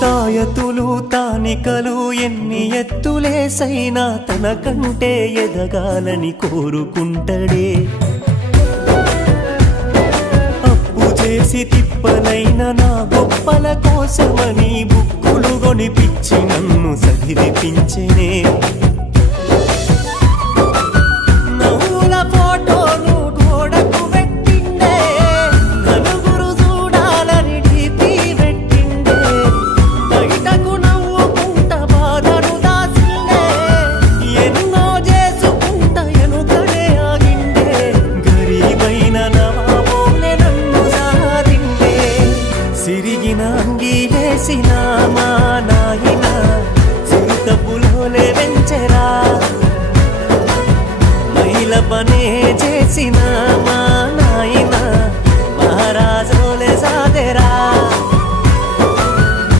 తాయతులు తానికలు ఎన్ని ఎత్తులేసైనా తనకంటే ఎదగాలని కోరుకుంటడే. అప్పు చేసి తిప్పలైన నా గొప్పల కోసమని బుక్కులు కొనిపిచ్చి నన్ను చదివిపించెనే. సిరిగిన అంగీలేసిన మా